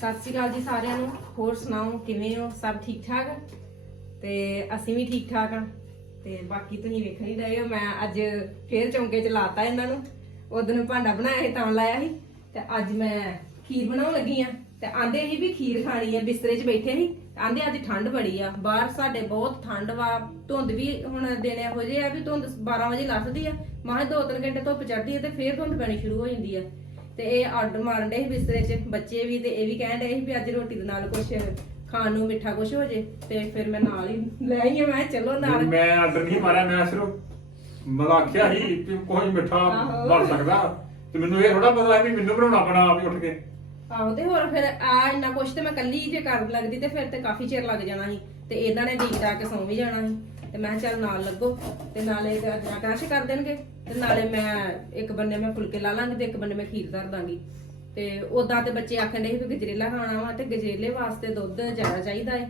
ਸਤਿ ਸ਼੍ਰੀ ਅਕਾਲ ਜੀ ਸਾਰਿਆਂ ਨੂੰ। ਹੋਰ ਸੁਣਾਓ, ਕਿਵੇਂ ਹੋ? ਸਭ ਠੀਕ ਠਾਕ? ਤੇ ਅਸੀਂ ਵੀ ਠੀਕ ਠਾਕ ਆ। ਤੇ ਬਾਕੀ ਤੁਸੀਂ ਵੇਖਣ ਹੀ ਰਹੇ ਹੋ, ਮੈਂ ਅੱਜ ਫੇਰ ਚੌਂਕੇ ਚ ਲਾਤਾ ਇਹਨਾਂ ਨੂੰ। ਉਦੋਂ ਭਾਂਡਾ ਬਣਾਇਆ ਸੀ, ਤਾਂ ਲਾਇਆ ਸੀ। ਤੇ ਅੱਜ ਮੈਂ ਖੀਰ ਬਣਾਉਣ ਲੱਗੀ ਆ। ਤੇ ਆਂਦੇ ਸੀ ਵੀ ਖੀਰ ਖਾਣੀ ਆ, ਬਿਸਤਰੇ 'ਚ ਬੈਠੇ ਸੀ। ਆਂਦੇ ਅੱਜ ਠੰਡ ਬੜੀ ਆ। ਬਾਹਰ ਸਾਡੇ ਬਹੁਤ ਠੰਡ ਵਾ। ਧੁੰਦ ਵੀ ਹੁਣ ਦਿਨ ਇਹੋ ਜਿਹੇ ਆ ਵੀ ਧੁੰਦ 12 ਵਜੇ ਲੱਥਦੀ ਆ। ਮਾਹ ਦੋ ਤਿੰਨ ਘੰਟੇ ਧੁੱਪ ਚੜਦੀ ਆ ਤੇ ਫੇਰ ਧੁੰਦ ਪੈਣੀ ਸ਼ੁਰੂ ਹੋ ਜਾਂਦੀ ਆ। ਤੇ ਇਹ ਆਰਡਰ ਮਾਰਨ ਦੇ ਬਿਸਤਰੇ 'ਚ। ਬੱਚੇ ਵੀ ਤੇ ਇਹ ਵੀ ਕਹਿਣ ਡਏ ਸੀ ਵੀ ਅੱਜ ਰੋਟੀ ਦੇ ਨਾਲ ਕੁਝ ਖਾਣ ਨੂੰ ਮਿੱਠਾ ਕੁਝ ਹੋ ਜੇ ਤੇ ਫਿਰ ਮੈਂ ਨਾਲ ਹੀ ਲੈ ਆਈ ਆ। ਮੈਂ ਕਿਹਾ ਚਲੋ ਨਾਲ। ਮੈਂ ਆਰਡਰ ਨਹੀਂ ਮਾਰਿਆ ਮੈਂ ਸਿਰਫ ਮਲਾ ਆਖਿਆ ਸੀ ਕਿ ਕੁਝ ਮਿੱਠਾ ਆਹੋ। ਬਣ ਸਕਦਾ। ਤੇ ਮੈਨੂੰ ਇਹ ਥੋੜਾ ਪਤਾ ਹੈ ਵੀ ਮੈਨੂੰ ਬਣਾਉਣਾ ਪੈਣਾ ਆਪ ਹੀ ਉੱਠ ਕੇ। ਆਹੋ ਤੇ ਹੋਰ ਫਿਰ ਆ ਇੰਨਾ ਕੁਛ ਤੇ ਮੈਂ ਕੱਲੀ ਜੇ ਕਰਨ ਲੱਗਦੀ ਤੇ ਫਿਰ ਤੇ ਕਾਫੀ ਚਿਰ ਲੱਗ ਜਾਣਾ ਸੀ। ਤੇ ਇਹਨਾਂ ਨੇ ਡਾ ਕੇ ਸੌਂ ਵੀ ਜਾਣਾ ਸੀ। ਤੇ ਮੈਂ ਕਿਹਾ ਚੱਲ ਨਾਲ ਲੱਗੋ, ਤੇ ਨਾਲੇ ਗਾਜਰਾਂ ਕਰ ਦੇਣਗੇ, ਤੇ ਨਾਲੇ ਮੈਂ ਇੱਕ ਬੰਨੇ ਮੈਂ ਫੁਲਕੇ ਲਾ ਲਾਂਗੀ ਤੇ ਇੱਕ ਬੰਨੇ ਮੈਂ ਖੀਰ ਧਰ ਦਾਂਗੀ। ਤੇ ਉਦਾਂ ਤੇ ਬੱਚੇ ਆਖਣ ਦੇ ਵੀ ਗਜਰੇਲਾ ਖਾਣਾ ਵਾ ਤੇ ਗਜਰੇਲੇ ਵਾਸਤੇ ਦੁੱਧ ਜ਼ਿਆਦਾ ਚਾਹੀਦਾ ਏ।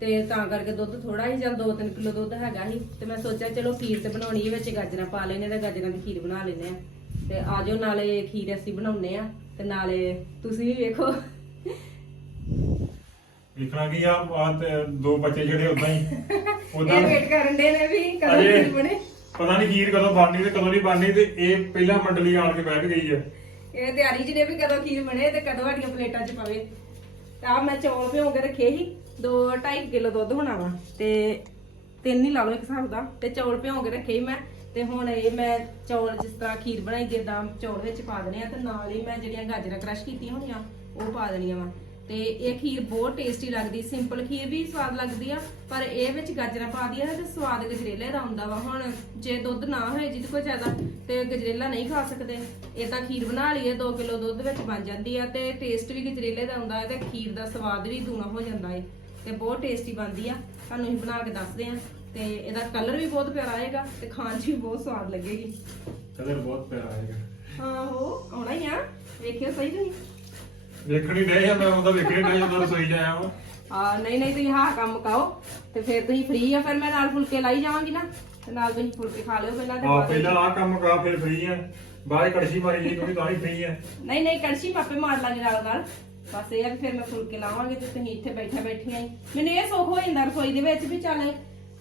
ਤੇ ਤਾਂ ਕਰਕੇ ਦੁੱਧ ਥੋੜਾ ਹੀ ਚੱਲ 2-3 ਕਿਲੋ ਦੁੱਧ ਹੈਗਾ ਸੀ, ਤੇ ਮੈਂ ਸੋਚਿਆ ਚਲੋ ਖੀਰ ਤੇ ਬਣਾਉਣੀ ਹੈ ਵਿੱਚ ਗਾਜਰਾਂ ਪਾ ਲੈਨੇ ਤੇ ਗਾਜਰਾਂ ਦੀ ਖੀਰ ਬਣਾ ਲੈਨੇ ਆ। ਤੇ ਆਜੋ ਨਾਲੇ ਖੀਰ ਅਸੀਂ ਬਣਾਉਨੇ ਆ, ਤੇ ਨਾਲੇ ਤੁਸੀਂ ਵੀ ਵੇਖੋ। ਵੇਖਣਾ ਕੀ ਆ ਆ ਤੇ ਦੋ ਬੱਚੇ ਜਿਹੜੇ ਉਦਾਂ ਹੀ। ਉਦਾਂ ਇਹ ਵੇਟ ਕਰਨ ਦੇ ਨੇ ਵੀ ਕਦੋਂ ਅਜੇ ਖੀਰ ਬਣੇ? ਪਤਾ ਨਹੀਂ ਖੀਰ ਕਦੋਂ ਬਣਨੀ ਤੇ ਕਦੋਂ ਨਹੀਂ ਬਣਨੀ ਤੇ ਇਹ ਪਹਿਲਾਂ ਮੰਡਲੀ ਆਣ ਕੇ ਬੈਠ ਗਈ ਹੈ ਇਹ ਤਿਆਰੀ ਨੇ ਵੀ ਕਦੋਂ ਖੀਰ ਬਣੇ ਤੇ ਕਦੋਂ ਸਾਡੀਆਂ ਪਲੇਟਾਂ ਚ ਪਵੇ। ਤਾਂ ਮੈਂ ਚੌਲ ਭਿਓ ਕੇ ਰੱਖੇ ਸੀ 2 2.5 ਕਿਲੋ ਦੁੱਧ ਹੋਣਾ ਵਾ ਤੇ ਤਿੰਨ ਹੀ ਲਾ ਲਓ ਇੱਕ ਹਿਸਾਬ ਦਾ। ਤੇ ਚੌਲ ਭਿਓ ਕੇ ਰੱਖੇ ਸੀ ਮੈਂ ਤੇ ਹੁਣ ਇਹ ਮੈਂ ਚੌਲ ਜਿਸ ਤਰ੍ਹਾਂ ਖੀਰ ਬਣਾਈ ਜਿੱਦਾਂ ਚੌਲ ਵਿੱਚ ਪਾ ਦੇਣੇ ਆ ਤੇ ਨਾਲ ਹੀ ਮੈਂ ਜਿਹੜੀਆਂ ਗਾਜਰਾਂ ਕ੍ਰਸ਼ ਕੀਤੀਆਂ ਹੋਈਆਂ ਉਹ ਪਾ ਦੇਣੀਆਂ ਵਾ। ਤੇ ਇਹ ਖੀਰ ਬਹੁਤ ਟੇਸਟੀ ਲੱਗਦੀ ਸਿੰਪਲ ਖੀਰ ਵੀ ਸਵਾਦ ਲੱਗਦੀ ਆ ਪਰ ਇਹ ਵਿੱਚ ਗਾਜਰਾਂ ਪਾ ਦੀਆਂ ਤੇ ਸਵਾਦ ਗਜਰੇਲੇ ਦਾ ਆਉਂਦਾ ਵਾ। ਹੁਣ ਜੇ ਦੁੱਧ ਨਾ ਹੋਏ ਜਿਹਦੇ ਕੋਲ ਜ਼ਿਆਦਾ ਤੇ ਗਜਰੇਲਾ ਨਹੀਂ ਖਾ ਸਕਦੇ। ਇਹ ਤਾਂ ਖੀਰ ਬਣਾ ਲਈਏ 2 ਕਿਲੋ ਦੁੱਧ ਵਿੱਚ ਬਣ ਜਾਂਦੀ ਆ ਤੇ ਟੇਸਟ ਵੀ ਗਜਰੇਲੇ ਦਾ ਆਉਂਦਾ ਹੈ ਤੇ ਖੀਰ ਦਾ ਸਵਾਦ ਵੀ ਦੂਣਾ ਹੋ ਜਾਂਦਾ ਹੈ ਤੇ ਬਹੁਤ ਟੇਸਟੀ ਬਣਦੀ ਆ। ਤੁਹਾਨੂੰ ਅਸੀਂ ਬਣਾ ਕੇ ਦੱਸਦੇ ਆ। ਤੇ ਇਹਦਾ ਕਲਰ ਵੀ ਬਹੁਤ ਪਿਆਰਾ ਆਏਗਾ ਤੇ ਖਾਣ 'ਚ ਵੀ ਬਹੁਤ ਸਵਾਦ ਲੱਗੇਗੀ। ਕਲਰ ਬਹੁਤ ਪਿਆਰਾ ਆਏਗਾ। ਆਹੋ ਆਉਣਾ ਹੀ ਆ। ਵੇਖਿਓ ਸਹੀ ਤੁਸੀਂ। ਵੇਖਣੀ ਨਹੀਂ ਆ ਮੈਂ ਉਹਦਾ ਵੇਖਣੀ ਨਹੀਂ ਜਦੋਂ ਰਸੋਈ ਚ ਆਇਆ ਆ ਨਹੀਂ ਨਹੀਂ ਤੁਸੀਂ ਹਾਂ ਕੰਮ ਕਾਓ ਤੇ ਫਿਰ ਤੁਸੀਂ ਫ੍ਰੀ ਆ ਫਿਰ ਮੈਂ ਨਾਲ ਫੁਲਕੇ ਲਾਈ ਜਾਵਾਂਗੀ ਨਾ ਤੇ ਨਾਲ ਤੁਸੀਂ ਫੁਲਕੇ ਖਾ ਲਿਓ ਪਹਿਲਾਂ ਤੇ ਆ ਬਾਅਦ ਵਿੱਚ- ਪਹਿਲਾਂ ਆ ਕੰਮ ਕਰਾ ਫਿਰ ਫ੍ਰੀ ਆ। ਬਾਅਦ ਕੜਛੀ ਮਾਰੀ ਜੀ ਕਿਉਂਕਿ ਤਾਂ ਹੀ ਫ੍ਰੀ ਆ। ਨਹੀਂ ਨਹੀਂ ਕੜਛੀ ਮਾਪੇ ਮਾਰ ਲਾਂਗੇ ਨਾਲ ਨਾਲ। ਬਸ ਇਹ ਆ ਵੀ ਫਿਰ ਮੈਂ ਫੁਲਕੇ ਲਾਵਾਂਗੀ ਤੇ ਤੁਸੀਂ ਇੱਥੇ ਬੈਠੇ ਬੈਠੀਆਂ ਹੀ ਮੈਨੂੰ ਇਹ ਸੁੱਖ ਹੋ ਜਾਂਦਾ ਰਸੋਈ ਦੇ ਵਿੱਚ ਵੀ ਚੱਲ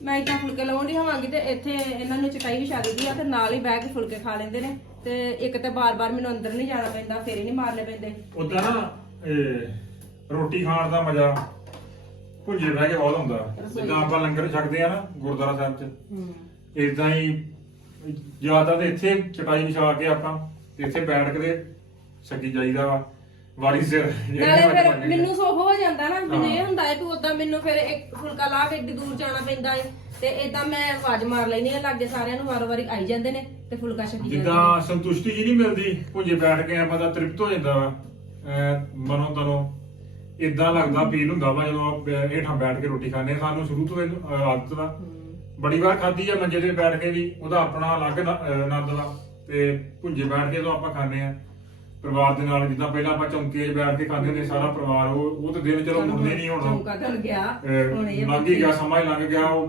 ਮੈਂ ਇਦਾਂ ਫੁਲਕੇ ਲਾਉਂਦੀ ਹੋਵਾਂਗੀ ਤੇ ਇੱਥੇ ਇਹਨਾਂ ਨੂੰ ਚਟਾਈ ਵਿਛਾ ਦਿੱਤੀ ਆ ਤੇ ਨਾਲ ਹੀ ਬਹਿ ਕੇ ਫੁਲਕੇ ਖਾ ਲੈਂਦੇ ਨੇ। ਤੇ ਇੱਕ ਤੇ ਬਾਰ-ਬਾਰ ਮੈਨੂੰ ਅੰਦਰ ਨਹੀਂ ਜਾਣਾ ਪੈਂਦਾ ਫੇਰੇ ਨਹੀਂ ਮਾਰਨੇ ਪੈਂਦੇ। ਉਦਾਂ ਨਾ ਇਹ ਰੋਟੀ ਖਾਣ ਦਾ ਮਜ਼ਾ ਭੁੱਜੇ ਬਹਿ ਕੇ ਬਹੁਤ ਹੁੰਦਾ। ਜਿੱਦਾਂ ਆਪਾਂ ਲੰਗਰ ਛਕਦੇ ਆ ਨਾ ਗੁਰਦੁਆਰਾ ਸਾਹਿਬ 'ਚ। ਹੂੰ। ਇਦਾਂ ਹੀ ਜ਼ਿਆਦਾ ਤੇ ਇੱਥੇ ਚਟਾਈ ਵਿਛਾ ਕੇ ਆਪਾਂ ਤੇ ਇੱਥੇ ਬੈਠ ਕੇ ਤੇ ਛਕੀ ਜਾਈਦਾ ਵਾ। ਵਾਰੀ ਸਿਰ ਨਾਲੇ ਫਿਰ। ਮੈਨੂੰ ਸੁੱਖ ਹੋ ਜਾਂਦਾ ਨਾ ਮੈਨੂੰ ਇਹ ਹਾਂ। ਹੁੰਦਾ ਹੈ ਕਿ ਉਦਾਂ ਮੈਨੂੰ ਫਿਰ ਇੱਕ ਫੁਲਕਾ ਲਾ ਕੇ ਏਡੀ ਦੂਰ ਜਾਣਾ ਪੈਂਦਾ ਹੈ ਤੇ ਇਦਾਂ ਮੈਂ ਆਵਾਜ਼ ਮਾਰ ਲੈਣੀ ਆ ਲਾਗੇ ਸਾਰਿਆਂ ਨੂੰ ਵਾਰ-ਵਾਰੀ ਆਈ ਜਾਂਦੇ ਨੇ ਤੇ ਫੁਲਕਾ ਛਕੀ ਜਾਂਦੇ ਨੇ ਜਿੱਦਾਂ ਸੰਤੁਸ਼ਟੀ ਜੀ ਨਹੀਂ ਮਿਲਦੀ ਭੁੱਜੇ ਬੈਠ ਕੇ ਆਪਾਂ ਦਾ ਤ੍ਰਿਪਤ ਹੋ ਜਾਂਦਾ ਵਾ ਅਹ ਮਨੋਂ ਤਨੋਂ ਇਦਾਂ ਲੱਗਦਾ ਫੀਲ ਹੁੰਦਾ ਵਾ ਜਦੋਂ ਆਪਾਂ ਹੇਠਾਂ ਬੈਠ ਕੇ ਰੋਟੀ ਖਾਂਦੇ ਆ ਸਾਨੂੰ ਸ਼ੁਰੂ ਤੋਂ ਆਦਤ ਵਾ ਹੂੰ। ਬੜੀ ਵਾਰ ਖਾਧੀ ਆ ਮੰਜੇ ਤੇ ਬੈਠ ਕੇ ਵੀ ਉਹਦਾ ਆਪਣਾ ਅਲੱਗ ਨ- ਅਹ ਆਨੰਦ ਵਾ ਤੇ ਭੁੰਜੇ ਬੈਠ ਕੇ ਜਦੋਂ ਆਪਾਂ ਖਾਂਦੇ ਆ ਪਰਿਵਾਰ ਦੇ ਨਾਲ ਜਿੱਦਾਂ ਪਹਿਲਾਂ ਆਪਾਂ ਚੌਂਕੇ 'ਚ ਬੈਠ ਕੇ ਖਾਂਦੇ ਹੁੰਦੇ ਸਾਰਾ ਪਰਿਵਾਰ ਉਹ ਉਹ ਤੇ ਦਿਨ ਚਲੋ ਮੁੜਦੇ ਨਹੀਂ ਹੁਣ। ਚੌਂਕਾ ਢਲ ਗਿਆ ਹੁਣ ਇਹ ਲੰਘ ਹੀ ਗਿਆ ਸਮਾਂ ਹੀ ਲੰਘ ਗਿਆ ਉਹ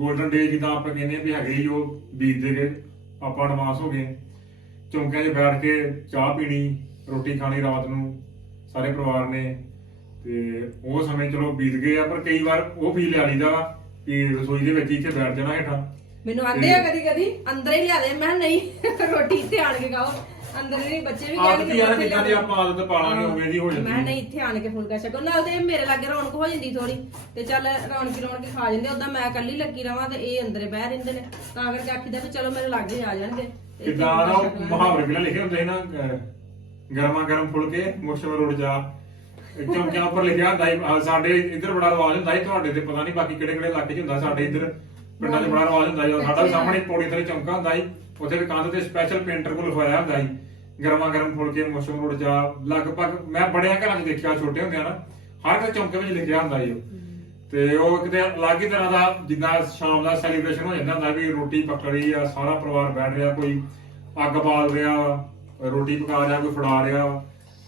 골ਡਨ ਡੇ ਜਿੱਦਾਂ ਆਪਾਂ ਕਹਿੰਦੇ ਆ ਵੀ ਹੈਗੇ ਹੀ ਉਹ ਬੀਤਦੇ ਗਏ ਆਪਾਂ ਐਡਵਾਂਸ ਹੋ ਗਏ ਚੌਂਕਿਆਂ 'ਚ ਬੈਠ ਕੇ ਚਾਹ ਪੀਣੀ ਰੋਟੀ ਖਾਣੀ ਰਾਤ ਨੂੰ ਸਾਰੇ ਪਰਿਵਾਰ ਨੇ। ਤੇ ਉਹ ਸਮੇਂ ਚਲੋ ਬੀਤ ਗਏ ਆ ਪਰ ਕਈ ਵਾਰ ਉਹ ਫੀਲ ਆ ਲਈਦਾ ਵਾ ਕਿ ਰਸੋਈ ਦੇ ਵਿੱਚ ਹੀ ਇੱਥੇ ਬੈਠ ਜਾਣਾ ਹੇਠਾਂ। ਮੈਨੂੰ ਆਂਦੇ ਆ ਕਦੀ ਕਦੀ ਅੰਦਰ ਹੀ ਲਿਆ ਦੇ। ਮੈਂ ਕਿਹਾ ਨਹੀਂ ਰੋਟੀ ਇੱਥੇ ਆਣ ਕੇ ਖਾਓ। ਅੰਦਰ ਨਹੀਂ ਬੱਚੇ ਵੀ ਆਦਤ ਹੀ ਆ ਨਾ ਜਿੱਦਾਂ ਦੀ ਆਪਾਂ ਆਦਤ ਪਾਲਾਂਗੇ ਉਵੇਂ ਦੀ ਹੋ ਮੈਂ ਜਾਂਦੀ ਕਿਹਾ ਹੈ। ਨਹੀਂ ਇੱਥੇ ਆਣ ਕੇ ਫੁਲਕਾ ਛਕੋ। ਨਾਲ ਤੇ ਮੇਰੇ ਲਾਗੇ ਰੌਣਕ ਹੋ ਜਾਂਦੀ ਥੋੜੀ ਤੇ ਚੱਲ ਰੌਣਕੀ ਰੌਣਕੀ ਖਾ ਜਾਂਦੇ ਉਦਾਂ ਮੈਂ ਇਕੱਲੀ ਲੱਗੀ ਰਵਾਂ ਤੇ ਇਹ ਅੰਦਰੇ ਬਹਿ ਰਹਿੰਦੇ ਨੇ। ਤਾਂ ਕਰਕੇ ਆਖੀਦਾ ਵੀ ਚਲੋ ਮੇਰੇ ਲਾਗੇ ਆ ਜਾਣਗੇ। ਤੇ ਇੱਥੇ ਕਿਦਾਂ ਨਾ ਫੁਲਕਾ ਛਕ ਉਹ ਲਾਂਗੇ। ਮੁਹਾਵਰੇ ਵੀ ਲਿਖੇ ਹੁੰਦੇ ਸੀ ਨਾ ਅਹ, ਗਰਮਾ ਗਰਮ ਫੁਲਕੇ ਮੁਸ਼ਮ ਰੋੜ ਜਾ। ਚੌਂਕਿਆਂ ਉੱਪਰ ਲਿਖਿਆ ਹੁੰਦਾ ਸੀ ਆਹ ਸਾਡੇ ਇੱਧਰ ਬੜਾ ਰਿਵਾਜ ਹੁੰਦਾ ਸੀ ਤੁਹਾਡੇ ਤੇ ਪਤਾ ਨਹੀਂ ਬਾਕੀ ਕਿਹੜੇ ਕਿਹੜੇ ਇਲਾਕੇ 'ਚ ਹੁੰਦਾ ਸਾਡੇ ਇੱਧਰ ਪਿੰਡਾਂ 'ਚ ਬੜਾ ਰਿਵਾਜ ਹੁੰਦਾ ਸੀ। ਸਾਡਾ ਵੀ ਸਾਹਮਣੇ ਪੌੜੀ ਤੇ ਚੌਂਕਾ ਹੁੰਦਾ ਸੀ। ਉੱਥੇ ਵੀ ਕੰਧ ਤੇ ਸਪੈਸ਼ਲ ਪੇਂਟਰ ਕੋਲ ਲਿਖਵਾਇਆ ਹੁੰਦਾ ਸੀ। ਗਰਮਾ ਗਰਮ ਫੁਲਕੇ, ਮੁਸ਼ਮ ਰੋੜ ਜਾ, ਲਗਭਗ ਮੈਂ ਬੜਿਆਂ ਘਰਾਂ 'ਚ ਦੇਖਿਆ, ਛੋਟੇ ਹੁੰਦਿਆਂ ਨਾ, ਹਰ ਇੱਕ ਚੌਂਕੇ ਵਿੱਚ ਲਿਖਿਆ ਹੁੰਦਾ ਸੀ ਤੇ ਉਹ ਕਿਤੇ ਅਲੱਗ ਹੀ ਤਰ੍ਹਾਂ ਦਾ ਜਿੱਦਾਂ ਸ਼ਾਮ ਦਾ ਸੈਲੀਬ੍ਰੇਸ਼ਨ ਹੋ ਜਾਂਦਾ ਹੁੰਦਾ ਵੀ ਰੋਟੀ ਪਕੜੀ ਆ, ਸਾਰਾ ਪਰਿਵਾਰ ਬੈਠ ਰਿਹਾ, ਕੋਈ ਅੱਗ ਬਾਲ ਰਿਹਾ, ਰੋਟੀ ਪਕਾ ਰਿਹਾ, ਕੋਈ ਫੜਾ ਰਿਹਾ।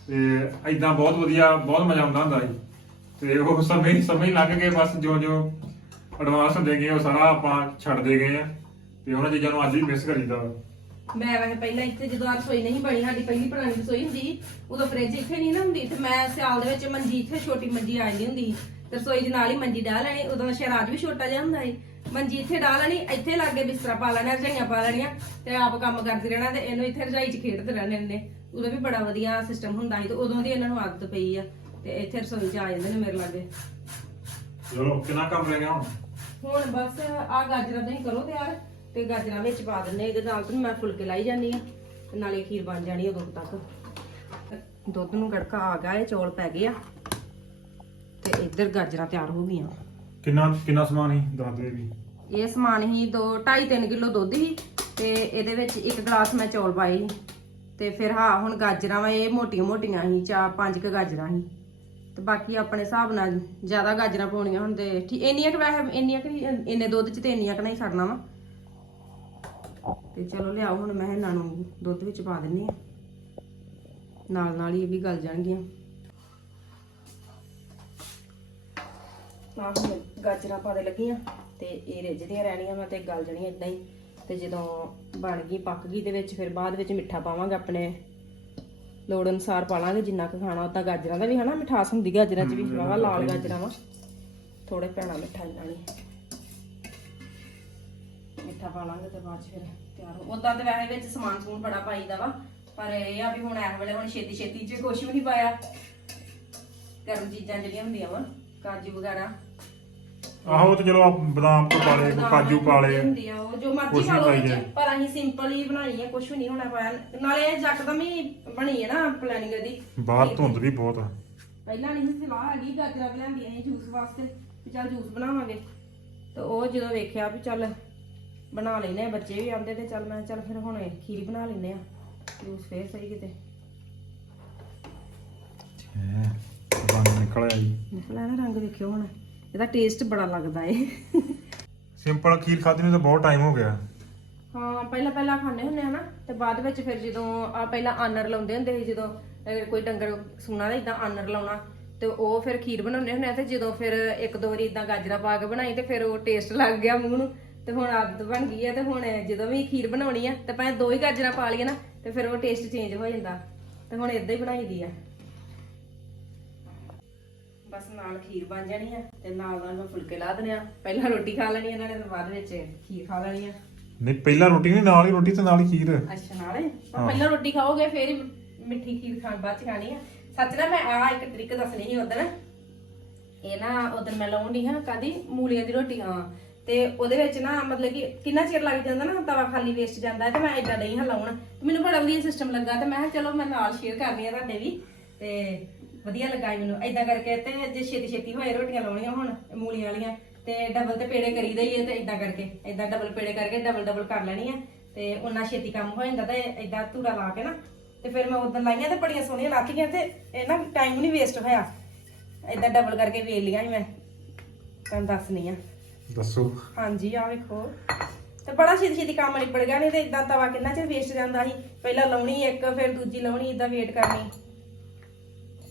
ਤੇ ਐਦਾਂ ਬਹੁਤ ਵਧੀਆ, ਬਹੁਤ ਮਜ਼ਾ ਆਉਂਦਾ ਹੁੰਦਾ ਸੀ। ਤੇ ਉਹ ਸਮੇਂ ਸਮੇਂ ਲੱਗ ਲੰਘ ਗਏ, ਬਸ ਜੋ ਜੋ ਐਡਵਾਂਸ ਹੁੰਦੇ ਗਏ, ਉਹ ਸਾਰਾ ਆਪਾਂ ਛੱਡਦੇ ਗਏ ਆ। ਤੇ ਉਹਨਾਂ ਚੀਜ਼ਾਂ ਨੂੰ ਅੱਜ ਵੀ ਮਿਸ ਕਰੀਦਾ ਵਾ। ਮੈਂ ਵੈਸੇ ਪਹਿਲਾਂ ਇੱਥੇ ਜਦੋਂ ਆ ਰਸੋਈ ਨਹੀਂ ਬਣੀ ਸਾਡੀ ਪਹਿਲੀ ਪੁਰਾਣੀ ਰਸੋਈ ਹੁੰਦੀ ਸੀ, ਉਦੋਂ ਫ੍ਰਿਜ ਇੱਥੇ ਨਹੀਂ ਨਾ ਹੁੰਦੀ ਤੇ ਮੈਂ ਸਿਆਲ ਦੇ ਵਿੱਚ ਮੰਜੀ ਇੱਥੇ ਛੋਟੀ ਮੰਜੀ ਆ ਜਾਂਦੀ ਹੁੰਦੀ ਸੀ। ਤੇ ਰਸੋਈ ਦੇ ਨਾਲ ਹੀ ਮੰਜੀ ਡਾਹ ਲੈਣੀ ਉਦੋਂ ਸ਼ਰਾਜ ਵੀ ਛੋਟਾ ਜਿਹਾ ਹੁੰਦਾ ਸੀ। ਮੰਜੀ ਇੱਥੇ ਡਾਹ ਲੈਣੀ ਇੱਥੇ ਲਾਗੇ ਬਿਸਤਰਾ ਪਾ ਲੈਣਾ ਰਜਾਈਆਂ ਪਾ ਲੈਣੀਆਂ ਤੇ ਆਪ ਕੰਮ ਕਰਦੀ ਰਹਿਣਾ ਤੇ ਇਹਨੂੰ ਇੱਥੇ ਰਜਾਈ 'ਚ ਖੇਡਦੇ ਰਹਿਣੇ ਨੇ ਉਦੋਂ ਵੀ ਬੜਾ ਵਧੀਆ ਸਿਸਟਮ ਹੁੰਦਾ ਸੀ ਤੇ ਉਦੋਂ ਦੀ ਇਹਨਾਂ ਨੂੰ ਆਦਤ ਪਈ ਆ ਤੇ ਇੱਥੇ ਰਸੋਈ 'ਚ ਆ ਜਾਂਦੇ ਨੇ ਮੇਰੇ ਲਾਗੇ। ਚਲੋ ਕਿੰਨਾ ਕੰਮ ਰਹਿ ਗਿਆ ਹੁਣ? ਹੁਣ ਬਸ ਆ ਗਾਜਰਾਂ ਤੁਸੀਂ ਕਰੋ ਤਿਆਰ। ਤੇ ਗਾਜਰਾਂ ਵਿੱਚ ਪਾ ਦਿੰਨੇ ਇਹਦੇ ਨਾਲ ਤੇ ਮੈਂ ਫੁਲਕੇ ਲਾਈ ਜਾਂਦੀ ਆ ਤੇ ਨਾਲੇ ਖੀਰ ਬਣ ਜਾਣੀ ਉਦੋਂ ਤੱਕ। ਦੁੱਧ ਨੂੰ ਗੜਕਾ ਆ ਗਿਆ ਇਹ ਚੌਲ ਪੈ ਗਏ ਆ ਤੇ ਇੱਧਰ ਗਾਜਰਾਂ ਤਿਆਰ ਹੋ ਗਈਆਂ। ਕਿੰਨਾ ਕਿੰਨਾ ਸਮਾਨ ਹੀ ਦੱਸ ਦੇ ਵੀ। ਇਹ ਸਮਾਨ ਹੀ 2 2.5 3 ਕਿਲੋ ਦੁੱਧ ਹੀ ਤੇ ਇਹਦੇ ਵਿੱਚ ਇੱਕ ਗਲਾਸ ਮੈਂ ਚੌਲ ਪਾਏ ਸੀ। ਤੇ ਫਿਰ ਹਾਂ ਹੁਣ ਗਾਜਰਾਂ ਵਾ ਇਹ ਮੋਟੀਆਂ ਮੋਟੀਆਂ ਸੀ ਚਾ ਪੰਜ ਕ ਗਾਜਰਾਂ ਸੀ। ਤੇ ਬਾਕੀ ਆਪਣੇ ਹਿਸਾਬ ਨਾਲ ਜ਼ਿਆਦਾ ਗਾਜਰਾਂ ਪਾਉਣੀਆਂ ਤੇ ਠੀਕ ਇੰਨੀਆਂ ਕਿ ਵੈਸੇ ਇੰਨੀਆਂ ਕਿ ਇੰਨੇ ਦੁੱਧ ਚ ਤੇ ਇੰਨੀਆਂ ਕਿ ਨਹੀਂ ਛੱਡਣਾ ਵਾ। ਤੇ ਚਲੋ ਲਿਆਓ ਹੁਣ ਮੈਂ ਇਹਨਾਂ ਨੂੰ ਦੁੱਧ ਵਿੱਚ ਪਾ ਦਿੰਨੀ ਆ। ਨਾਲ ਨਾਲ ਹੀ ਇਹ ਵੀ ਗਲ ਜਾਣਗੀਆਂ। ਆਹ ਗਾਜਰਾਂ ਪਾ ਦੇ ਲੱਗੀਆਂ ਤੇ ਇਹ ਰਿੱਝਦੀਆਂ ਰਹਿਣੀਆਂ ਵਾ ਤੇ ਗਲ ਜਾਣੀਆਂ ਇਦਾਂ ਹੀ। ਤੇ ਜਦੋਂ ਬਣ ਗਈ ਪੱਕ ਗਈ ਦੇ ਵਿੱਚ ਫਿਰ ਬਾਅਦ ਵਿੱਚ ਮਿੱਠਾ ਪਾਵਾਂਗੇ ਆਪਣੇ। ਲੋੜ ਅਨੁਸਾਰ ਪਾ ਲਾਂਗੇ ਜਿੰਨਾ ਕੁ ਖਾਣਾ ਉਦਾਂ ਗਾਜਰਾਂ ਦਾ ਵੀ ਹਨਾ ਮਿਠਾਸ ਹੁੰਦੀ ਗਾਜਰਾਂ 'ਚ ਵੀ। ਵਾਵਾ ਲਾਲ ਗਾਜਰਾਂ ਵਾ। ਥੋੜੇ ਪੈਣਾ ਮਿੱਠਾ ਇਹਨਾਂ ਨੇ ਮਿੱਠਾ ਪਾ ਲਾਂਗੇ ਤੇ ਬਾਅਦ 'ਚ ਫਿਰ ਤਿਆਰ ਹੋ ਉਦਾਂ ਤੇ ਵੈਸੇ ਵਿੱਚ ਸਮਾਨ ਸਮੂਨ ਬੜਾ ਪਾਈਦਾ ਵਾ ਪਰ ਇਹ ਆ ਵੀ ਹੁਣ ਇਸ ਵੇਲੇ ਹੁਣ ਛੇਤੀ ਛੇਤੀ 'ਚ ਕੁਝ ਵੀ ਨਹੀਂ ਪਾਇਆ। ਗਰਮ ਚੀਜ਼ਾਂ ਜਿਹੜੀਆਂ ਹੁੰਦੀਆਂ ਵਾ ਕਾਜੂ ਵਗੈਰਾ। ਆਹੋ ਤੇ ਚਲੋ ਆਹ ਬਦਾਮ ਤੋਂ ਪਾ ਲਏ ਬਦਾਮ ਕਾਜੂ ਪਾ ਲਏ। ਹੁੰਦੀ ਆ ਉਹ ਜੋ ਮਰਜ਼ੀ ਕੁਛ ਖਾ ਵੀ ਲਓ ਪਾਈ ਵਿੱਚ ਜਾਏ। ਪਰ ਅਸੀਂ ਸਿੰਪਲ ਹੀ ਬਣਾਈ ਹੈ ਕੁਝ ਵੀ ਨਹੀਂ ਹੋਣਾ ਪਾਇਆ। ਨਾਲੇ ਜੱਕਦਮ ਹੀ ਬਣੀ ਹੈ ਨਾ ਪਲੈਨਿੰਗ ਦੀ ਬਾਹਰ ਧੁੰਦ ਵੀ ਬਹੁਤ ਆ। ਪਹਿਲਾਂ ਨਹੀਂ ਸੀ ਸਲਾਹ ਹੈਗੀ ਗਾਜਰਾਂ ਵੀ ਲੈਂਦੀਆਂ ਸੀ ਜੂਸ ਵਾਸਤੇ ਵੀ ਚੱਲ ਜੂਸ ਬਣਾਵਾਂਗੇ। ਤੇ ਉਹ ਜਦੋਂ ਵੇਖਿਆ ਵੀ ਚੱਲ ਬਣਾ ਲੈਨੇ ਆ ਬੱਚੇ ਵੀ ਆਉਂਦੇ ਤੇ ਚੱਲ ਮੈਂ ਚੱਲ ਫਿਰ ਹੁਣ ਖੀਰ ਬਣਾ ਲੈਨੇ ਆ ਜੂਸ ਫੇਰ ਸਹੀ ਕਿਤੇ। ਹੈ ਰੰਗ ਨਿਕਲ ਆਇਆ ਜੀ। ਨਿਕਲਿਆ ਨਾ ਰੰਗ ਦੇਖਿਓ ਹੁਣ ਇਹਦਾ ਟੇਸਟ ਬੜਾ ਲੱਗਦਾ ਏ। ਸਿੰਪਲ ਖੀਰ ਖਾਦੀ ਨੂੰ ਤਾਂ ਬਹੁਤ ਟਾਈਮ ਹੋ ਗਿਆ। ਹਾਂ ਪਹਿਲਾਂ ਪਹਿਲਾਂ ਖਾਂਦੇ ਹੁੰਦੇ ਹਨਾ ਤੇ ਬਾਅਦ ਵਿੱਚ ਫਿਰ ਜਦੋਂ ਆ ਪਹਿਲਾਂ ਆਨਰ ਲਾਉਂਦੇ ਹੁੰਦੇ ਸੀ ਜਦੋਂ ਕੋਈ ਡੰਗਰ ਸੂਣਾ ਦਾ ਇਦਾਂ ਆਨਰ ਲਾਉਣਾ ਤੇ ਉਹ ਫਿਰ ਖੀਰ ਬਣਾਉਂਦੇ ਹੁੰਦੇ ਆ ਤੇ ਜਦੋਂ ਫਿਰ ਇੱਕ ਦੋ ਵਾਰੀ ਇਦਾਂ ਗਾਜਰਾਂ ਪਾ ਕੇ ਬਣਾਈ ਤੇ ਫਿਰ ਉਹ ਟੇਸਟ ਲੱਗ ਗਿਆ ਮੂੰਹ ਨੂੰ। ਤੇ ਹੁਣ ਆਦਤ ਬਣ ਗਈ ਹੈ ਤੇ ਹੁਣ ਜਦੋਂ ਵੀ ਖੀਰ ਬਣਾਉਣੀ ਆ ਤੇ ਭਾਵੇਂ ਦੋ ਹੀ ਗਾਜਰਾਂ ਪਾ ਲਈਏ ਨਾ ਤੇ ਫਿਰ ਉਹ ਟੇਸਟ ਚੇਂਜ ਹੋ ਜਾਂਦਾ। ਤੇ ਹੁਣ ਇਦਾਂ ਹੀ ਬਣਾਈਦੀ ਆ। ਬਸ ਨਾਲ ਖੀਰ ਬਣ ਜਾਣੀ ਆ ਤੇ ਨਾਲ ਨਾਲ ਮੈਂ ਫੁਲਕੇ ਲਾ ਦੇਣੇ ਆ। ਪਹਿਲਾਂ ਰੋਟੀ ਖਾ ਲੈਣੀ ਆ ਇਹਨਾਂ ਨੇ ਤੇ ਬਾਅਦ ਵਿੱਚ ਖੀਰ ਖਾ ਲੈਣੀ ਆ। ਨਹੀਂ ਪਹਿਲਾਂ ਰੋਟੀ ਨਹੀਂ ਨਾਲ ਹੀ ਰੋਟੀ ਤੇ ਨਾਲ ਹੀ ਖੀਰ। ਅੱਛਾ ਨਾਲੇ ਪਰ ਪਹਿਲਾਂ ਰੋਟੀ ਖਾਓਗੇ ਫੇਰ ਹੀ ਮਿੱਠੀ ਖੀਰ ਖਾਣ ਬਾਅਦ ਚ ਖਾਣੀ ਆ। ਸੱਚ ਨਾ ਮੈਂ ਆ ਇੱਕ ਤਰੀਕ ਦੱਸਣੀ ਸੀ ਉਦੋਂ ਇਹ ਨਾ ਉਦੋਂ ਮੈਂ ਲਾਉਂਦੀ ਹਾਂ ਕਾਦੀ ਮੂਲੀਆਂ ਦੀ ਰੋਟੀ ਹਾਂ। ਤੇ ਉਹਦੇ ਵਿੱਚ ਨਾ ਮਤਲਬ ਕਿ ਕਿੰਨਾ ਚਿਰ ਲੱਗ ਜਾਂਦਾ ਨਾ ਤਵਾ ਖਾਲੀ ਵੇਸਟ ਜਾਂਦਾ ਤੇ ਮੈਂ ਇਦਾਂ ਨਹੀਂ ਹਾਂ ਲਾਉਣ ਤੇ ਮੈਨੂੰ ਬੜਾ ਵਧੀਆ ਸਿਸਟਮ ਲੱਗਾ ਤੇ ਮੈਂ ਕਿਹਾ ਚਲੋ ਮੈਂ ਨਾਲ ਸ਼ੇਅਰ ਕਰਨੀ ਆ ਤੁਹਾਡੇ ਵੀ। ਤੇ ਵਧੀਆ ਲੱਗਾ ਮੈਨੂੰ। ਇਦਾਂ ਕਰਕੇ ਤੇ ਜੇ ਛੇਤੀ ਛੇਤੀ ਹੋਏ ਰੋਟੀਆਂ ਲਾਉਣੀਆਂ ਹੁਣ, ਮੂਲੀਆਂ ਵਾਲੀਆਂ, ਤੇ ਡਬਲ ਤੇ ਪੇੜੇ ਕਰੀਦਾ ਹੀ ਹੈ ਤੇ ਇਦਾਂ ਕਰਕੇ। ਇਦਾਂ ਡਬਲ ਪੇੜੇ ਕਰਕੇ ਡਬਲ ਡਬਲ ਕਰ ਲੈਣੀ ਆ। ਤੇ ਉਹਨਾਂ ਛੇਤੀ ਕੰਮ ਹੋ ਜਾਂਦਾ ਤੇ ਇਦਾਂ ਧੂੜਾ ਲਾ ਕੇ ਨਾ, ਤੇ ਫਿਰ ਮੈਂ ਉਦੋਂ ਲਾਈਆਂ ਤੇ ਬੜੀਆਂ ਸੋਹਣੀਆਂ ਲੱਗ ਤੇ ਇਹ ਨਾ ਟਾਈਮ ਨਹੀਂ ਵੇਸਟ ਹੋਇਆ। ਇਦਾਂ ਡਬਲ ਕਰਕੇ ਵੇਲ ਲਿਆ ਸੀ ਮੈਂ। ਤੁਹਾਨੂੰ ਦੱਸਣੀ ਆ ਦੱਸੋ। ਹਾਂਜੀ ਆ ਵੇਖੋ। ਤੇ ਬੜਾ ਛੇਤੀ ਛੇਤੀ ਕੰਮ ਨਿਬੜ ਗਿਆ, ਨਹੀਂ ਤੇ ਇਦਾਂ ਤਵਾ ਕਿੰਨਾ ਚਿਰ ਵੇਸਟ ਜਾਂਦਾ ਸੀ। ਪਹਿਲਾਂ ਲਾਉਣੀ ਇੱਕ, ਫਿਰ ਦੂਜੀ ਲਾਉਣੀ ਇਦਾਂ ਵੇਟ ਕਰਨੀ।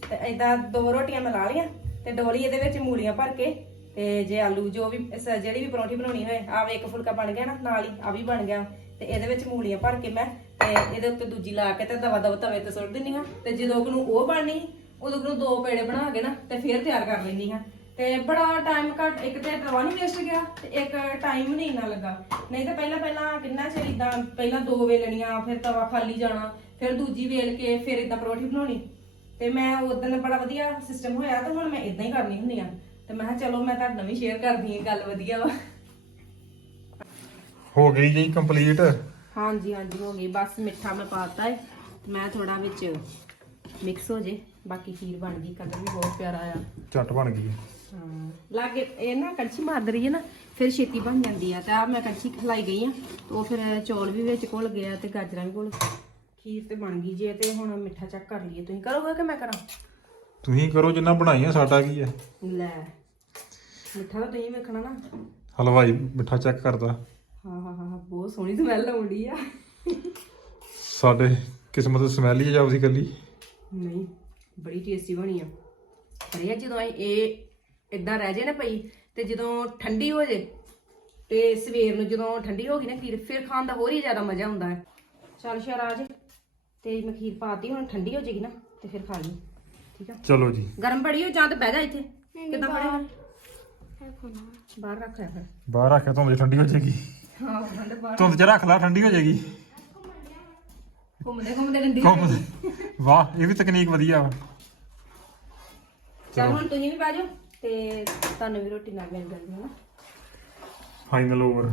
ਤੇ ਇਦਾਂ ਦੋ ਰੋਟੀਆਂ ਮੈਂ ਲਈਆਂ, ਤੇ ਡੋਲੀ ਇਹਦੇ ਵਿੱਚ ਮੂਲੀਆਂ ਭਰ ਕੇ, ਤੇ ਜੇ ਆਲੂ ਜੋ ਵੀ ਸ- ਜਿਹੜੀ ਵੀ ਪਰੌਂਠੀ ਬਣਾਉਣੀ ਹੋਏ ਆਵੇ ਇੱਕ ਫੁਲਕਾ ਬਣ ਗਿਆ ਨਾ, ਨਾਲ ਹੀ ਆ ਵੀ ਬਣ ਗਿਆ। ਤੇ ਇਹਦੇ ਵਿੱਚ ਮੂਲੀਆਂ ਭਰ ਕੇ ਮੈਂ, ਤੇ ਇਹਦੇ ਉੱਤੇ ਦੂਜੀ ਲਾ ਕੇ ਤੇ ਦਵਾ ਦਵਾ ਤਵੇ ਤੇ ਸੁੱਟ ਦਿੰਨੀ ਹਾਂ। ਤੇ ਜਦੋਂ ਨੂੰ ਉਹ ਬਣਨੀ, ਉਦੋਂ ਨੂੰ ਦੋ ਪੇੜੇ ਬਣਾ ਕੇ ਨਾ, ਤੇ ਫਿਰ ਤਿਆਰ ਕਰ ਲੈਂਦੀ ਹਾਂ। ਤੇ ਬੜਾ ਟਾਈਮ ਘੱਟ ਇੱਕ ਤੇ ਤਵਾ ਨਹੀਂ ਵੇਸਟ ਗਿਆ ਤੇ ਇੱਕ ਟਾਈਮ ਨਹੀਂ ਇੰਨਾ ਲੱਗਾ। ਨਹੀਂ ਤਾਂ ਪਹਿਲਾਂ ਪਹਿਲਾਂ ਕਿੰਨਾ ਚਿਰ ਇਦਾਂ ਪਹਿਲਾਂ ਦੋ ਵੇਲਣੀਆਂ ਫਿਰ ਤਵਾ ਖਾਲੀ ਜਾਣਾ ਫਿਰ ਦੂਜੀ ਵੇਲ ਕੇ ਫਿਰ ਇਦਾਂ ਪਰੌਂਠੀ ਬਣਾਉਣੀ। ਤੇ ਮੈਂ ਉਦੋਂ ਬੜਾ ਵਧੀਆ ਸਿਸਟਮ ਹੋਇਆ ਤੇ ਹੁਣ ਮੈਂ ਇਦਾਂ ਹੀ ਕਰਨੀ ਹੁੰਦੀ ਆ। ਤੇ ਮੈਂ ਕਿਹਾ ਚਲੋ ਮੈਂ ਤੁਹਾਡੇ ਨਾਲ ਵੀ ਸ਼ੇਅਰ ਕਰਦੀ ਹਾਂ ਗੱਲ ਵਧੀਆ ਵਾ। ਹੋ ਗਈ ਜੀ ਕੰਪਲੀਟ ਹਾਂਜੀ ਹਾਂਜੀ ਹੋ ਗਈ। ਬਸ ਮਿੱਠਾ ਮੈਂ ਪਾਤਾ ਹੈ ਮੈਂ ਥੋੜਾ ਵਿੱਚ ਮਿਕਸ ਹੋ ਜੇ। ਬਾਕੀ ਖੀਰ ਬਣ ਗਈ ਕਲਰ ਵੀ ਬਹੁਤ ਪਿਆਰਾ ਆਇਆ ਝੱਟ ਬਣ ਗਈ। ਹਾਂ ਲਾਗੇ ਇਹ ਨਾ ਕੜਛੀ ਮਾਰਦ ਰਹੀ ਹੈ ਨਾ ਫਿਰ ਛੇਤੀ ਬਣ ਜਾਂਦੀ ਆ। ਤਾਂ ਮੈਂ ਕੜਛੀ ਖਲਾਈ ਗਈ ਆ ਤੇ ਉਹ ਫਿਰ ਚੌਲ ਵੀ ਵਿੱਚ ਘੁਲ ਗਿਆ ਤੇ ਗਾਜਰਾਂ ਵੀ ਘੁਲ ਖੀਰ ਤੇ ਬਣ ਗਈ ਜੇ ਤੇ ਹੁਣ ਮਿੱਠਾ ਚੈੱਕ ਕਰ ਲਈਏ। ਤੁਸੀਂ ਕਰੋਗੇ ਕਿ ਮੈਂ ਕਰਾਂ? ਤੁਸੀਂ ਕਰੋ ਜਿੰਨਾ ਬਣਾਈਆਂ ਸਾਡਾ ਕੀ ਹੈ ਲੈ ਮਿੱਠਾ ਤਾਂ ਤੁਸੀਂ ਵੇਖਣਾ ਨਾ। ਹਲਵਾਈ ਮਿੱਠਾ ਚੈੱਕ ਕਰਦਾ। ਹਾਂ ਹਾਂ ਹਾਂ ਬਹੁਤ ਸੋਹਣੀ ਸਮੈਲ ਆਉਂਦੀ ਆ। ਸਾਡੇ ਕਿਸਮਤ ਸਮੈਲ ਹੀ ਜਾਉ ਸੀ ਕੱਲੀ ਨਹੀਂ ਬੜੀ ਟੇਸਟੀ ਬਣੀ ਆ। ਪਰ ਇਹ ਆ ਜਦੋਂ ਇਹ ਇਦਾਂ ਰਹਿ ਜੇ ਨਾ ਪਈ ਤੇ ਜਦੋਂ ਠੰਡੀ ਹੋ ਜੇ ਤੇ ਸਵੇਰ ਨੂੰ ਜਦੋਂ ਠੰਡੀ ਹੋ ਗਈ ਨਾ ਖੀਰ ਫਿਰ ਖਾਣ ਦਾ ਹੋਰ ਹੀ ਜ਼ਿਆਦਾ ਮਜ਼ਾ ਆਉਂਦਾ ਹੈ। ਚੱਲ ਸ਼ਰਾਜ ਤੇ ਮੈਂ ਖੀਰ ਪਾਤੀ ਹੁਣ ਠੰਡੀ ਹੋ ਜਾਏਗੀ ਨਾ ਤੇ ਫਿਰ ਖਾ ਲਈ ਠੀਕ ਆ? ਚਲੋ ਜੀ। ਗਰਮ ਬੜੀ ਹੋ ਜਾਂ ਤੇ ਬਹਿ ਜਾ ਇੱਥੇ। ਕਿੱਦਾਂ ਪੜੇਗਾ ਬਾਹਰ ਰੱਖ ਫਿਰ। ਬਾਹਰ ਰੱਖ ਕੇ ਧੁੰਦ 'ਚ ਠੰਡੀ ਹੋ ਜਾਏਗੀ ਹਾਂ ਠੰਡ ਬਾਹਰ ਧੁੰਦ 'ਚ ਰੱਖ ਲਾ ਠੰਡੀ ਹੋ ਜਾਏਗੀ ਘੁੰਮਦੇ ਘੁੰਮਦੇ ਡੰਡੀ ਘੁੰਮ ਵਾਹ ਇਹ ਵੀ ਤਕਨੀਕ ਵਧੀਆ ਵਾ। ਚੱਲ। ਹੁਣ ਤੁਸੀਂ ਵੀ ਬਹਿ ਜਾਓ। ਤੇ ਤੁਹਾਨੂੰ ਵੀ ਰੋਟੀ ਨਾਲ ਮਿਲ ਜਾਂਦੀ ਹੈ ਨਾ ਫਾਈਨਲ ਓਵਰ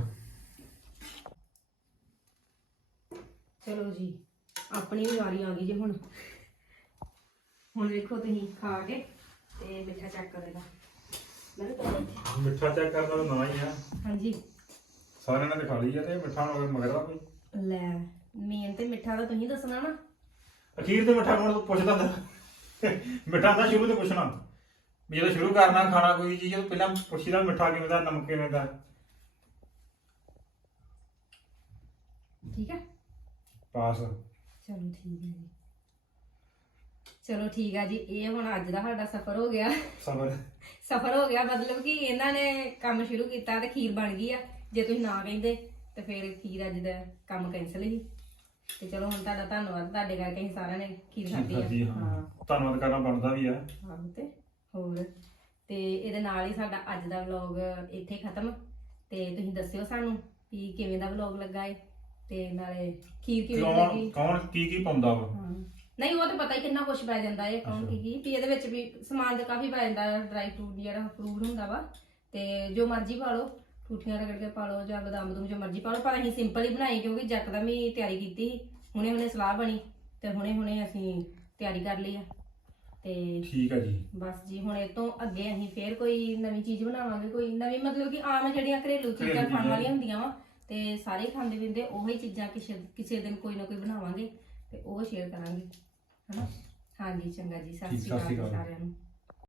ਚਲੋ ਜੀ ਆਪਣੀ ਵੀ ਵਾਰੀ ਆ ਗਈ ਜੇ ਹੁਣ। ਹੁਣ ਵੇਖੋ ਤੁਸੀਂ ਖਾ ਕੇ ਤੇ ਮਿੱਠਾ ਚੈੱਕ ਕਰੇਗਾ ਮੈਂ ਵੀ ਕਰਾਂ ਇੱਥੇ। ਮਿੱਠਾ ਚੈੱਕ ਕਰਨਾ ਤਾਂ ਨਵਾਂ ਹੀ ਆ। ਹਾਂਜੀ। ਸਾਰਿਆਂ ਨੇ ਦਿਖਾ ਲਈ ਆ ਤੇ ਮਿੱਠਾ ਹੁਣ ਮਗਰ ਦਾ ਕੋਈ। ਲੈ ਮੇਨ ਤੇ ਮਿੱਠਾ ਤਾਂ ਤੁਸੀਂ ਦੱਸਣਾ ਨਾ। ਅਖੀਰ ਤੇ ਮਿੱਠਾ ਕੋਣ ਪੁੱਛਦਾ ਹੁੰਦਾ? ਮਿੱਠਾ ਤਾਂ ਸ਼ੁਰੂ ਤੋਂ ਪੁੱਛਣਾ। ਵੀ ਜਦੋਂ ਸ਼ੁਰੂ ਕਰਨਾ ਖਾਣਾ ਕੋਈ ਚੀਜ਼ ਤਾਂ ਪਹਿਲਾਂ ਪੁੱਛੀਦਾ ਮਿੱਠਾ ਕਿਵੇਂ ਦਾ ਨਮਕ ਕਿਵੇਂ ਦਾ। ਠੀਕ ਹੈ? ਪਾਸ। ਚਲੋ ਠੀਕ ਹੈ ਜੀ। ਚਲੋ ਠੀਕ ਆ ਜੀ ਇਹ ਹੁਣ ਅੱਜ ਦਾ ਸਾਡਾ ਸਫ਼ਰ ਹੋ ਗਿਆ। ਸਬਰ ਸਫ਼ਰ ਹੋ ਗਿਆ ਮਤਲਬ ਕਿ ਇਹਨਾਂ ਨੇ ਕੰਮ ਸ਼ੁਰੂ ਕੀਤਾ ਤੇ ਖੀਰ ਬਣ ਗਈ ਆ। ਜੇ ਤੁਸੀਂ ਨਾ ਕਹਿੰਦੇ ਤੇ ਫਿਰ ਖੀਰ ਅੱਜ ਦਾ ਕੰਮ ਕੈਨਸਲ ਹੀ। ਤੇ ਚਲੋ ਹੁਣ ਤੁਹਾਡਾ ਧੰਨਵਾਦ ਤੁਹਾਡੇ ਕਰਕੇ ਅਸੀਂ ਸਾਰਿਆਂ ਨੇ ਖੀਰ ਖਾਧੀ ਆ। ਹਾਂ। ਧੰਨਵਾਦ ਕਰਨਾ ਬਣਦਾ ਵੀ ਆ। ਆਹੋ ਤੇ ਹੋਰ। ਤੇ ਇਹਦੇ ਨਾਲ ਹੀ ਸਾਡਾ ਅੱਜ ਦਾ ਵਲੌਗ ਇੱਥੇ ਖਤਮ। ਤੇ ਤੁਸੀਂ ਦੱਸਿਓ ਸਾਨੂੰ ਕਿ ਕਿਵੇਂ ਦਾ ਵਲੌਗ ਲੱਗਾ ਏ। ਤੇ ਨਾਲੇ ਖੀਰ ਕਿਵੇਂ ਕੌਣ ਲੱਗੀ? ਕੌਣ ਕੀ ਕੀ ਪਾਉਂਦਾ ਵਾ? ਹਾਂ। ਨਹੀਂ ਉਹ ਤਾਂ ਪਤਾ ਹੀ ਕਿੰਨਾ ਕੁਝ ਪੈ ਜਾਂਦਾ ਏ ਕੌਣ ਕੀ ਕੀ। ਵੀ ਇਹਦੇ ਵਿੱਚ ਵੀ ਸਮਾਨ ਤੇ ਕਾਫੀ ਪੈ ਜਾਂਦਾ ਡਰਾਈ ਫਰੂਟ ਜਿਹੜਾ ਫਰੂਟ ਹੁੰਦਾ ਵਾ। ਤੇ ਜੋ ਮਰਜ਼ੀ ਪਾ ਲਓ ਠੂਠੀਆਂ ਰਗੜ ਕੇ ਪਾ ਲਓ ਜਾਂ ਬਦਾਮ ਬਦੂਮ ਜੋ ਮਰਜ਼ੀ ਪਾ ਲਓ ਪਰ ਅਸੀਂ ਸਿੰਪਲ ਹੀ ਬਣਾਈ ਕਿਉਂਕਿ ਯਕਦਮ ਹੀ ਤਿਆਰੀ ਕੀਤੀ ਸੀ। ਹੁਣੇ ਹੁਣੇ ਸਲਾਹ ਬਣੀ ਤੇ ਹੁਣੇ ਹੁਣੇ ਅਸੀਂ ਤਿਆਰੀ ਕਰ ਲਈ ਆ। ਤੇ ਠੀਕ ਆ ਜੀ ਬਸ ਜੀ ਹੁਣ ਇਹ ਤੋਂ ਅੱਗੇ ਅਸੀਂ ਫੇਰ ਕੋਈ ਨਵੀਂ ਚੀਜ਼ ਬਣਾਵਾਂਗੇ ਕੋਈ ਨਵੀਂ ਮਤਲਬ ਕਿ ਆਮ ਜਿਹੜੀਆਂ ਘਰੇਲੂ ਚੀਜ਼ਾਂ ਘਰੇਲੂ ਖਾਣ ਚੀਜ਼ਾਂ। ਵਾਲੀਆਂ ਹੁੰਦੀਆਂ ਵਾ ਤੇ ਸਾਰੇ ਖਾਂਦੇ ਪੀਂਦੇ ਉਹੀ ਚੀਜ਼ਾਂ ਕਿਸੇ ਕਿਸੇ ਦਿਨ ਕੋਈ ਨਾ ਕੋਈ ਬਣਾਵਾਂਗੇ ਤੇ ਉਹ ਸ਼ੇਅਰ ਕਰਾਂਗੇ ਹਨਾ ਹਾਂਜੀ ਚੰਗਾ ਜੀ ਸਤਿ ਠੀਕ, ਸ਼੍ਰੀ ਸਤਿ ਸ਼੍ਰੀ ਅਕਾਲ ਜੀ ਅਕਾਲ। ਸਾਰਿਆਂ ਨੂੰ